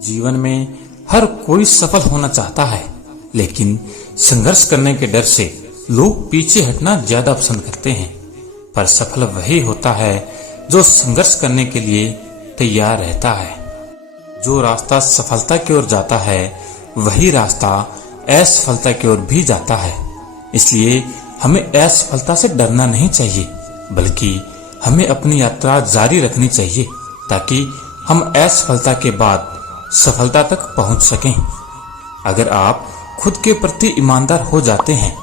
जीवन में हर कोई सफल होना चाहता है, लेकिन संघर्ष करने के डर से लोग पीछे हटना ज्यादा पसंद करते हैं। पर सफल वही होता है जो संघर्ष करने के लिए तैयार रहता है। जो रास्ता सफलता की ओर जाता है वही रास्ता असफलता की ओर भी जाता है। इसलिए हमें असफलता से डरना नहीं चाहिए, बल्कि हमें अपनी यात्रा जारी रखनी चाहिए ताकि हम असफलता के बाद सफलता तक पहुंच सकें। अगर आप खुद के प्रति ईमानदार हो जाते हैं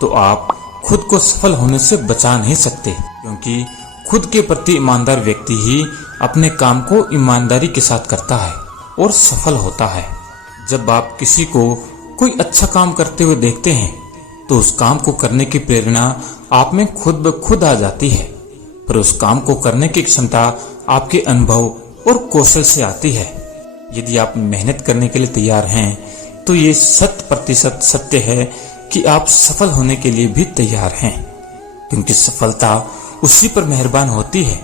तो आप खुद को सफल होने से बचा नहीं सकते, क्योंकि खुद के प्रति ईमानदार व्यक्ति ही अपने काम को ईमानदारी के साथ करता है और सफल होता है। जब आप किसी को कोई अच्छा काम करते हुए देखते हैं तो उस काम को करने की प्रेरणा आप में खुद ब खुद आ जाती है, पर उस काम को करने की क्षमता आपके अनुभव और कौशल से आती है। यदि आप मेहनत करने के लिए तैयार हैं तो ये 100% सत्य है कि आप सफल होने के लिए भी तैयार हैं, क्योंकि सफलता उसी पर मेहरबान होती है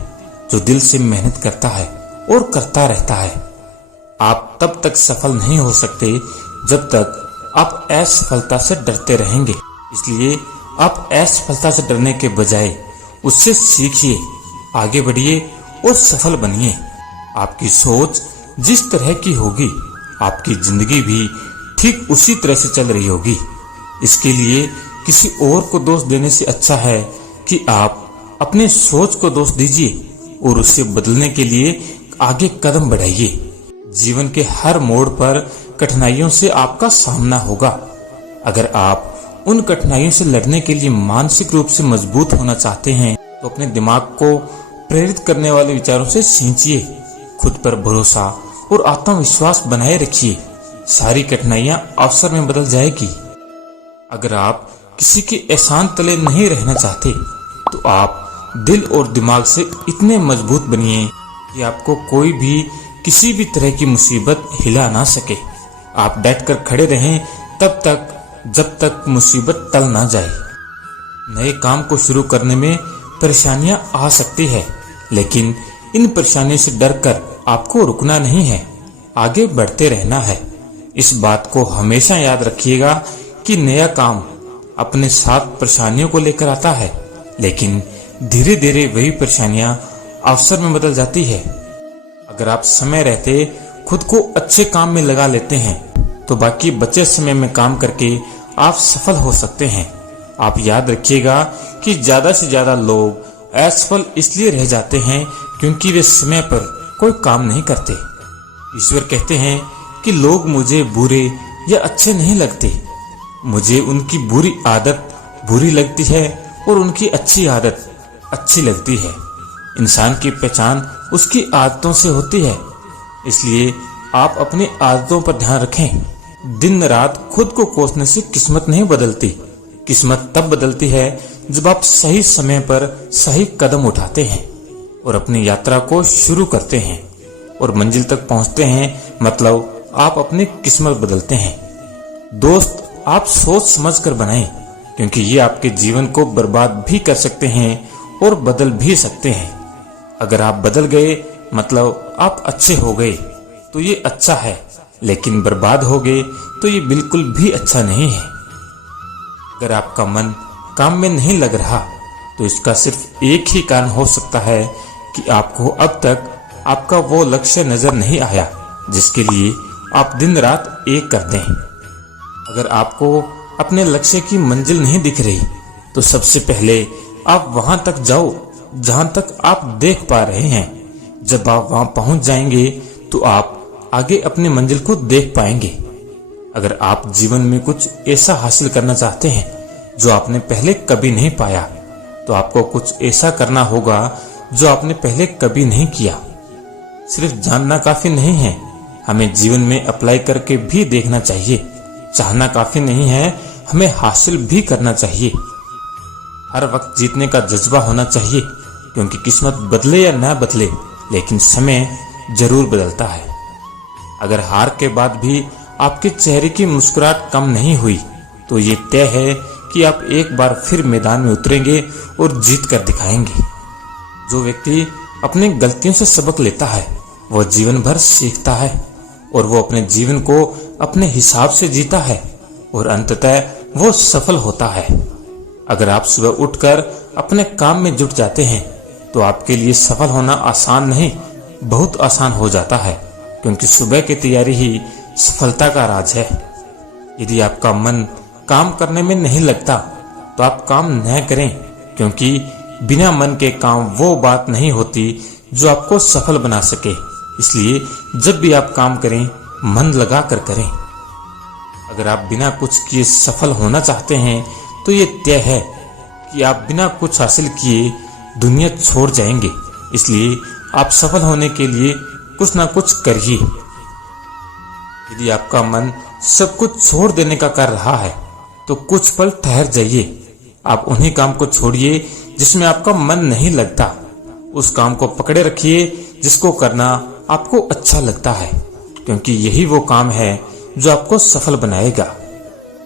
जो दिल से मेहनत करता है और करता रहता है। आप तब तक सफल नहीं हो सकते जब तक आप असफलता से डरते रहेंगे। इसलिए आप असफलता से डरने के बजाय उससे सीखिए, आगे बढ़िए और सफल बनिए। आपकी सोच जिस तरह की होगी, आपकी जिंदगी भी ठीक उसी तरह से चल रही होगी। इसके लिए किसी और को दोष देने से अच्छा है कि आप अपने सोच को दोष दीजिए और उसे बदलने के लिए आगे कदम बढ़ाइए। जीवन के हर मोड़ पर कठिनाइयों से आपका सामना होगा। अगर आप उन कठिनाइयों से लड़ने के लिए मानसिक रूप से मजबूत होना चाहते हैं तो अपने दिमाग को प्रेरित करने वाले विचारों से सींचिए, खुद पर भरोसा और आत्मविश्वास बनाए रखिए। सारी कठिनाइयां अवसर में बदल जाएगी। अगर आप किसी के एहसान तले नहीं रहना चाहते तो आप दिल और दिमाग से इतने मजबूत बनिए कि आपको कोई भी किसी भी तरह की मुसीबत हिला ना सके। आप डटकर खड़े रहें तब तक जब तक मुसीबत टल ना जाए। नए काम को शुरू करने में परेशानियां आ सकती है, लेकिन इन परेशानियों से डरकर आपको रुकना नहीं है, आगे बढ़ते रहना है। इस बात को हमेशा याद रखिएगा कि नया काम अपने साथ परेशानियों को लेकर आता है, लेकिन धीरे धीरे वही परेशानियां अवसर में बदल जाती है। अगर आप समय रहते खुद को अच्छे काम में लगा लेते हैं तो बाकी बचे समय में काम करके आप सफल हो सकते हैं। आप याद रखिएगा कि ज्यादा से ज्यादा लोग असफल इसलिए रह जाते हैं क्योंकि वे समय पर कोई काम नहीं करते। ईश्वर कहते हैं कि लोग मुझे बुरे या अच्छे नहीं लगते, मुझे उनकी बुरी आदत बुरी लगती है और उनकी अच्छी आदत अच्छी लगती है। इंसान की पहचान उसकी आदतों से होती है, इसलिए आप अपनी आदतों पर ध्यान रखें। दिन रात खुद को कोसने से किस्मत नहीं बदलती। किस्मत तब बदलती है जब आप सही समय पर सही कदम उठाते हैं और अपनी यात्रा को शुरू करते हैं और मंजिल तक पहुंचते हैं, मतलब आप अपनी किस्मत बदलते हैं। दोस्त आप सोच समझ कर बनाएं, क्योंकि ये आपके जीवन को बर्बाद भी कर सकते हैं और बदल भी सकते हैं। अगर आप बदल गए मतलब आप अच्छे हो गए तो ये अच्छा है, लेकिन बर्बाद हो गए तो ये बिल्कुल भी अच्छा नहीं है। अगर आपका मन काम में नहीं लग रहा तो इसका सिर्फ एक ही कारण हो सकता है कि आपको अब तक आपका वो लक्ष्य नजर नहीं आया जिसके लिए आप दिन रात एक कर दें। अगर आपको अपने लक्ष्य की मंजिल नहीं दिख रही तो सबसे पहले आप वहां तक जाओ जहां तक आप देख पा रहे हैं। जब आप वहां पहुंच जाएंगे तो आप आगे अपनी मंजिल को देख पाएंगे। अगर आप जीवन में कुछ ऐसा हासिल करना चाहते हैं जो आपने पहले कभी नहीं पाया तो आपको कुछ ऐसा करना होगा जो आपने पहले कभी नहीं किया। सिर्फ जानना काफी नहीं है, हमें जीवन में अप्लाई करके भी देखना चाहिए। चाहना काफी नहीं है, हमें हासिल भी करना चाहिए। हर वक्त जीतने का जज्बा होना चाहिए, क्योंकि किस्मत बदले या ना बदले लेकिन समय जरूर बदलता है। अगर हार के बाद भी आपके चेहरे की मुस्कुराहट कम नहीं हुई तो ये तय है कि आप एक बार फिर मैदान में उतरेंगे और जीत कर दिखाएंगे। जो व्यक्ति अपनी गलतियों से सबक लेता है वह जीवन भर सीखता है और वो अपने जीवन को अपने हिसाब से जीता है और अंततः वो सफल होता है। अगर आप सुबह उठकर अपने काम में जुट जाते हैं तो आपके लिए सफल होना आसान नहीं, बहुत आसान हो जाता है, क्योंकि सुबह की तैयारी ही सफलता का राज है। यदि आपका मन काम करने में नहीं लगता तो आप काम न करें, क्योंकि बिना मन के काम वो बात नहीं होती जो आपको सफल बना सके। इसलिए जब भी आप काम करें मन लगा कर करें। अगर आप बिना कुछ किए सफल होना चाहते हैं तो ये तय है कि आप बिना कुछ हासिल किए दुनिया छोड़ जाएंगे। इसलिए आप सफल होने के लिए कुछ ना कुछ करिए। यदि आपका मन सब कुछ छोड़ देने का कर रहा है तो कुछ पल ठहर जाइए। आप उन्हीं काम को छोड़िए जिसमें आपका मन नहीं लगता। उस काम को पकड़े रखिए जिसको करना आपको अच्छा लगता है, क्योंकि यही वो काम है जो आपको सफल बनाएगा।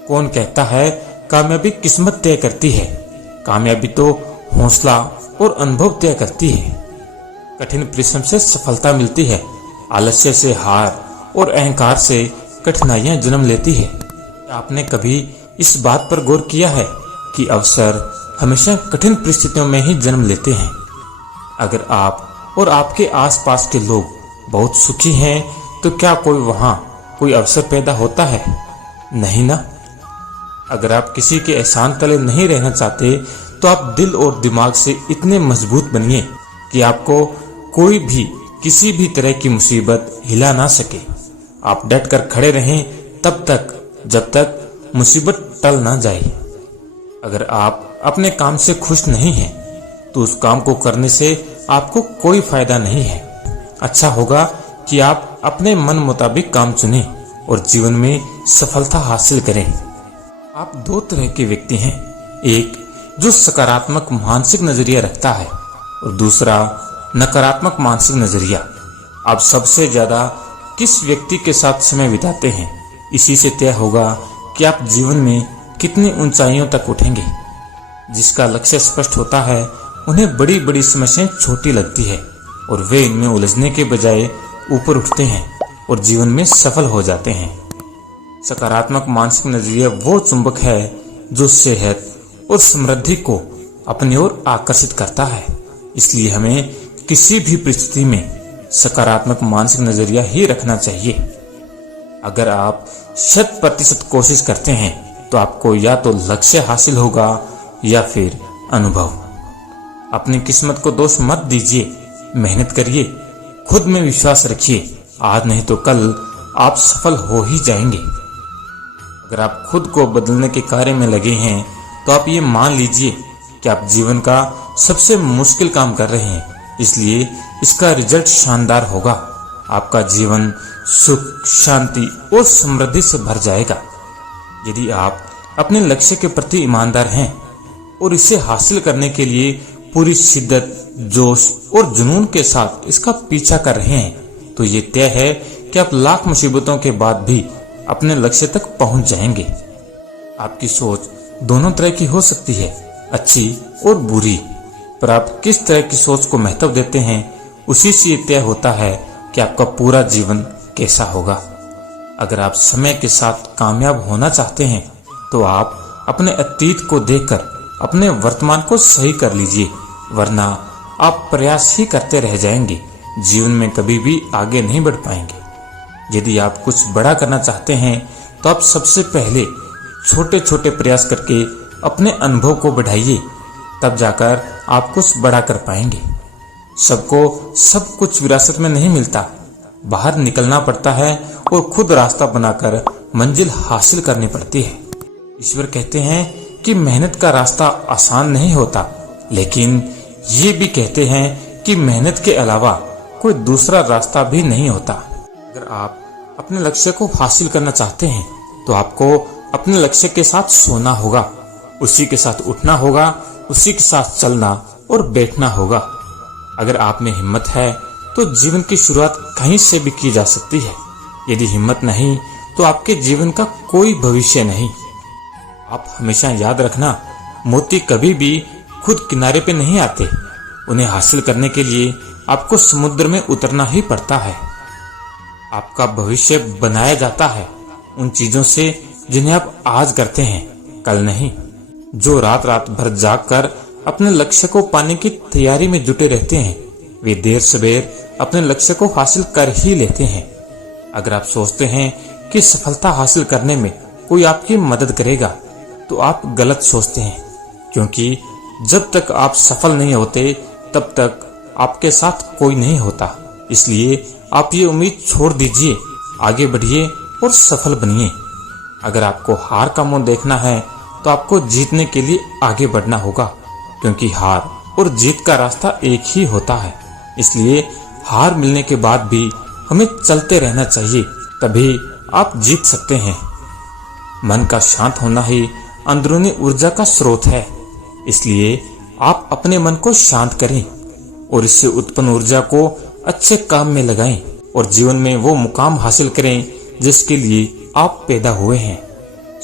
कौन कहता है कामयाबी किस्मत तय करती है? कामयाबी तो हौसला और अनुभव तय करती है। कठिन परिश्रम से सफलता मिलती है, आलस्य से हार और अहंकार से कठिनाइयां जन्म लेती है। आपने कभी इस बात पर गौर किया है कि अवसर हमेशा कठिन परिस्थितियों में ही जन्म लेते हैं? अगर आप और आपके आसपास के लोग बहुत सुखी हैं तो क्या कोई अवसर पैदा होता है? नहीं ना। अगर आप किसी के एहसान तले नहीं रहना चाहते तो आप दिल और दिमाग से इतने मजबूत बनिए कि आपको कोई भी किसी भी तरह की मुसीबत हिला ना सके। आप डट कर खड़े रहें तब तक जब तक मुसीबत टल ना जाए। अगर आप अपने काम से खुश नहीं हैं तो उस काम को करने से आपको कोई फायदा नहीं है। अच्छा होगा कि आप अपने मन मुताबिक काम चुनें और जीवन में सफलता हासिल करें। आप दो तरह के व्यक्ति हैं, एक जो सकारात्मक मानसिक नजरिया रखता है और दूसरा नकारात्मक मानसिक नजरिया। आप सबसे ज्यादा किस व्यक्ति के साथ समय बिताते हैं, इसी से तय होगा कि आप जीवन में कितनी ऊंचाइयों तक उठेंगे। जिसका लक्ष्य स्पष्ट होता है उन्हें बड़ी बड़ी समस्याएं छोटी लगती है और वे इनमें उलझने के बजाय ऊपर उठते हैं और जीवन में सफल हो जाते हैं। सकारात्मक मानसिक नजरिया वो चुंबक है जो सेहत और समृद्धि को अपनी ओर आकर्षित करता है। इसलिए हमें किसी भी परिस्थिति में सकारात्मक मानसिक नजरिया ही रखना चाहिए। अगर आप 100% कोशिश करते हैं तो आपको या तो लक्ष्य हासिल होगा या फिर अनुभव। अपनी किस्मत को दोष मत दीजिए, मेहनत करिए, खुद में विश्वास रखिए। आज नहीं तो कल आप सफल हो ही जाएंगे। अगर आप खुद को बदलने के कार्य में लगे हैं तो आप ये मान लीजिए कि आप जीवन का सबसे मुश्किल काम कर रहे हैं, इसलिए इसका रिजल्ट शानदार होगा। आपका जीवन सुख, शांति और समृद्धि से भर जाएगा। यदि आप अपने लक्ष्य के प्रति ईमानदार हैं और इसे हासिल करने के लिए पूरी शिद्दत, जोश और जुनून के साथ इसका पीछा कर रहे हैं तो ये तय है कि आप लाख मुसीबतों के बाद भी अपने लक्ष्य तक पहुंच जाएंगे। आपकी सोच दोनों तरह की हो सकती है, अच्छी और बुरी, पर आप किस तरह की सोच को महत्व देते हैं उसी से तय होता है कि आपका पूरा जीवन कैसा होगा। अगर आप समय के साथ कामयाब होना चाहते हैं तो आप अपने अतीत को देखकर अपने वर्तमान को सही कर लीजिए, वरना आप प्रयास ही करते रह जाएंगे, जीवन में कभी भी आगे नहीं बढ़ पाएंगे। यदि आप कुछ बड़ा करना चाहते हैं तो आप सबसे पहले छोटे छोटे प्रयास करके अपने अनुभव को बढ़ाइए, तब जाकर आप कुछ बड़ा कर पाएंगे। सबको सब कुछ विरासत में नहीं मिलता, बाहर निकलना पड़ता है और खुद रास्ता बनाकर मंजिल हासिल करनी पड़ती है। ईश्वर कहते हैं कि मेहनत का रास्ता आसान नहीं होता, लेकिन ये भी कहते हैं कि मेहनत के अलावा कोई दूसरा रास्ता भी नहीं होता। अगर आप अपने लक्ष्य को हासिल करना चाहते हैं तो आपको अपने लक्ष्य के साथ सोना होगा, उसी के साथ उठना होगा, उसी के साथ चलना और बैठना होगा। अगर आप में हिम्मत है तो जीवन की शुरुआत कहीं से भी की जा सकती है। यदि हिम्मत नहीं तो आपके जीवन का कोई भविष्य नहीं। आप हमेशा याद रखना, मोती कभी भी खुद किनारे पे नहीं आते, उन्हें हासिल करने के लिए आपको समुद्र में उतरना ही पड़ता है। आपका भविष्य बनाया जाता है उन चीजों से जिन्हें आप आज करते हैं, कल नहीं। जो रात रात भर जागकर अपने लक्ष्य को पाने की तैयारी में जुटे रहते हैं, वे देर सवेर अपने लक्ष्य को हासिल कर ही लेते हैं। अगर आप सोचते हैं कि सफलता हासिल करने में कोई आपकी मदद करेगा, तो आप गलत सोचते हैं, क्योंकि जब तक आप सफल नहीं होते तब तक आपके साथ कोई नहीं होता। इसलिए आप ये उम्मीद छोड़ दीजिए, आगे बढ़िए और सफल बनिए। अगर आपको हार का मुंह देखना है तो आपको जीतने के लिए आगे बढ़ना होगा, क्योंकि हार और जीत का रास्ता एक ही होता है। इसलिए हार मिलने के बाद भी हमें चलते रहना चाहिए, तभी आप जीत सकते हैं। मन का शांत होना ही अंदरूनी ऊर्जा का स्रोत है। इसलिए आप अपने मन को शांत करें और इससे उत्पन्न ऊर्जा को अच्छे काम में लगाएं और जीवन में वो मुकाम हासिल करें जिसके लिए आप पैदा हुए हैं।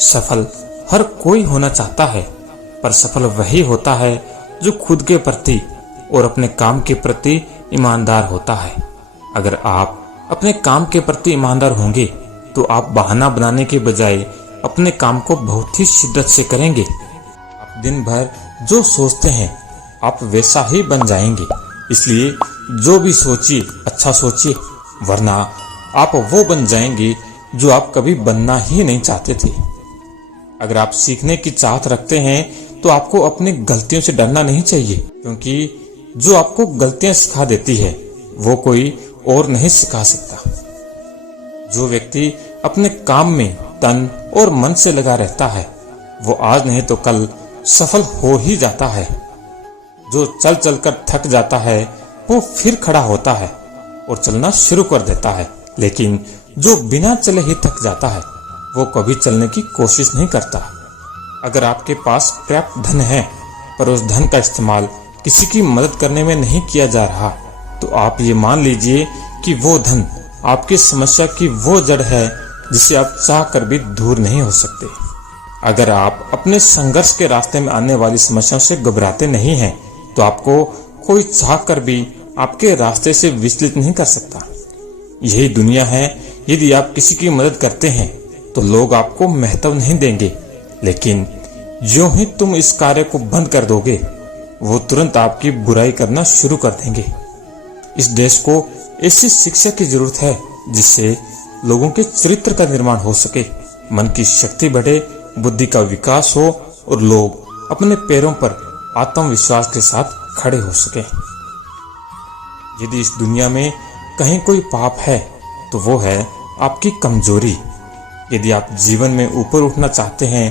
सफल हर कोई होना चाहता है, पर सफल वही होता है जो खुद के प्रति और अपने काम के प्रति ईमानदार होता है। अगर आप अपने काम के प्रति ईमानदार होंगे तो आप बहाना बनाने के बजाय अपने काम को बहुत ही शिद्दत से करेंगे। आप दिन भर जो सोचते हैं आप वैसा ही बन जाएंगे। इसलिए जो भी सोचिए अच्छा सोचिए, वरना आप वो बन जाएंगे जो आप कभी बनना ही नहीं चाहते थे। अगर आप सीखने की चाहत रखते हैं तो आपको अपनी गलतियों से डरना नहीं चाहिए, क्योंकि जो आपको गलतियां सिखा देती है वो कोई और नहीं सिखा सकता। जो व्यक्ति अपने काम में तन और मन से लगा रहता है वो आज नहीं तो कल सफल हो ही जाता है। जो चल चलकर थक जाता है वो फिर खड़ा होता है और चलना शुरू कर देता है, लेकिन जो बिना चले ही थक जाता है वो कभी चलने की कोशिश नहीं करता। अगर आपके पास पर्याप्त धन है पर उस धन का इस्तेमाल किसी की मदद करने में नहीं किया जा रहा, तो आप ये मान लीजिए कि वो धन आपकी समस्या की वो जड़ है जिसे आप चाह कर भी दूर नहीं हो सकते। अगर आप अपने संघर्ष के रास्ते में आने वाली समस्याओं से घबराते नहीं हैं, तो आपको कोई चाह कर भी आपके रास्ते से विचलित नहीं कर सकता। यही दुनिया है। यदि आप किसी की मदद करते हैं तो लोग आपको महत्व नहीं देंगे, लेकिन जो ही तुम इस कार्य को बंद कर दोगे वो तुरंत आपकी बुराई करना शुरू कर देंगे। इस देश को ऐसी शिक्षा की जरूरत है जिससे लोगों के चरित्र का निर्माण हो सके, मन की शक्ति बढ़े, बुद्धि का विकास हो और लोग अपने पैरों पर आत्मविश्वास के साथ खड़े हो सके। यदि इस दुनिया में कहीं कोई पाप है तो वो है आपकी कमजोरी। यदि आप जीवन में ऊपर उठना चाहते हैं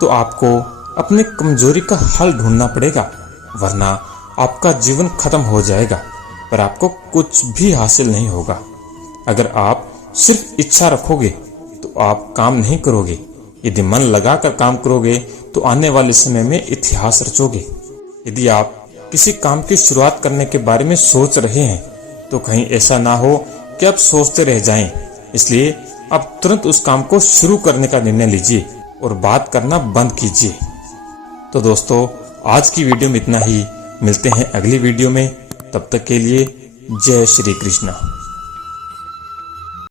तो आपको अपनी कमजोरी का हल ढूंढना पड़ेगा, वरना आपका जीवन खत्म हो जाएगा पर आपको कुछ भी हासिल नहीं होगा। अगर आप सिर्फ इच्छा रखोगे तो आप काम नहीं करोगे। यदि मन लगाकर काम करोगे तो आने वाले समय में इतिहास रचोगे। यदि आप किसी काम की शुरुआत करने के बारे में सोच रहे हैं तो कहीं ऐसा ना हो कि आप सोचते रह जाएं। इसलिए आप तुरंत उस काम को शुरू करने का निर्णय लीजिए और बात करना बंद कीजिए। तो दोस्तों, आज की वीडियो में इतना ही। मिलते हैं अगली वीडियो में। तब तक के लिए जय श्री कृष्ण।